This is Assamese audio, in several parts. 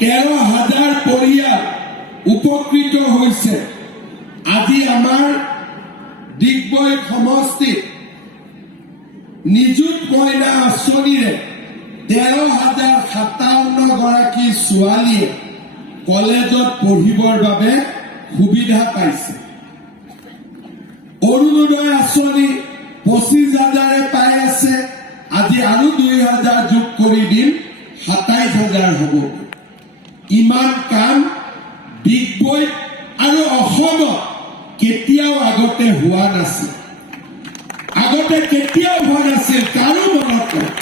13,000 পৰিয়াল উপকৃত হৈছে। আজি আমাৰ ডিগবৈ সমষ্টিত নিযুত মইনা আঁচনিৰে 13,057 গৰাকী ছোৱালীয়ে কলেজত পঢ়িবৰ বাবে সুবিধা পাইছে। অৰুণোদয় আঁচনি 25,000 পাই আছে। আজি আৰু 2,000 যোগ কৰি দিম 27,000 হ'ব। ইমান কাম ডিগবৈ আৰু অসমত কেতিয়াও আগতে হোৱা নাছিল। আগতে কেতিয়াও হোৱা নাছিল। কাৰো মনত নাই।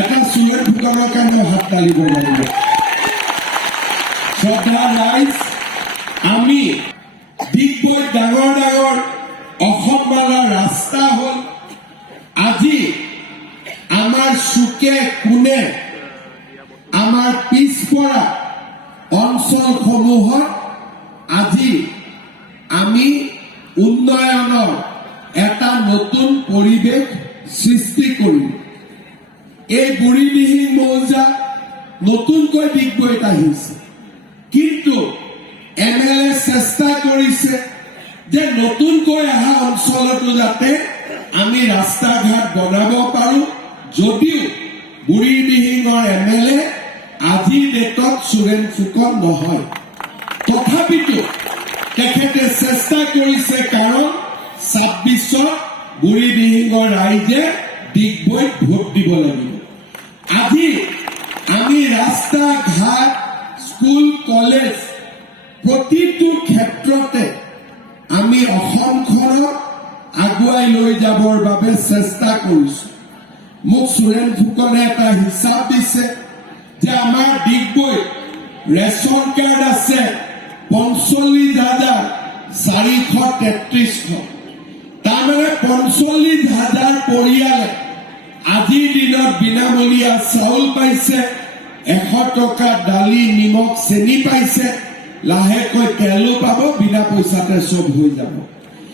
এটা চুলেট ফুকানৰ কাৰণে হাত তালিব লাগিব। শ্ৰদ্ধা ৰাইজ, আমি ডিগবৈত ডাঙৰ ডাঙৰ অসমমালাৰ ৰাস্তা হ'ল। আজি আমাৰ চুকে কোণে আমাৰ পিছপৰা অঞ্চলসমূহত আজি আমি উন্নয়নৰ এটা নতুন পৰিৱেশ সৃষ্টি কৰিম। এই বুঢ়ীদিহিং মৌজা নতুনকৈ ডিগবৈত আহিছে, কিন্তু MLA চেষ্টা কৰিছে যে নতুনকৈ অহা অঞ্চলতো যাতে আমি ৰাস্তা ঘাট বনাব পাৰো। যদিও বুঢ়ীদিহিঙৰ MLA আজিৰ ডেটত সুৰেন ফুকন নহয়, তথাপিতো তেখেতে চেষ্টা কৰিছে, কাৰণ 26ত বুঢ়ীদিহিঙৰ ৰাইজে ডিগবৈত ভোট দিব লাগিব। আজি আমি ৰাস্তা ঘাট, স্কুল, কলেজ প্ৰতিটো ক্ষেত্ৰতে আমি অসমখনক আগুৱাই লৈ যাবৰ বাবে চেষ্টা কৰিছো। মোক সুৰেন ফুকনে এটা হিচাপ দিছে যে আমাৰ ডিগবৈত ৰেচন কাৰ্ড আছে 45,433খন। তাৰমানে 45,000 পৰিয়ালে আজিৰ দিনত বিনামূলীয়া চাউল পাইছে, 100 টকা দালি, নিমখ, চেনি পাইছে, লাহেকৈ তেলো পাব, বিনা পইচাতে চব হৈ যাব।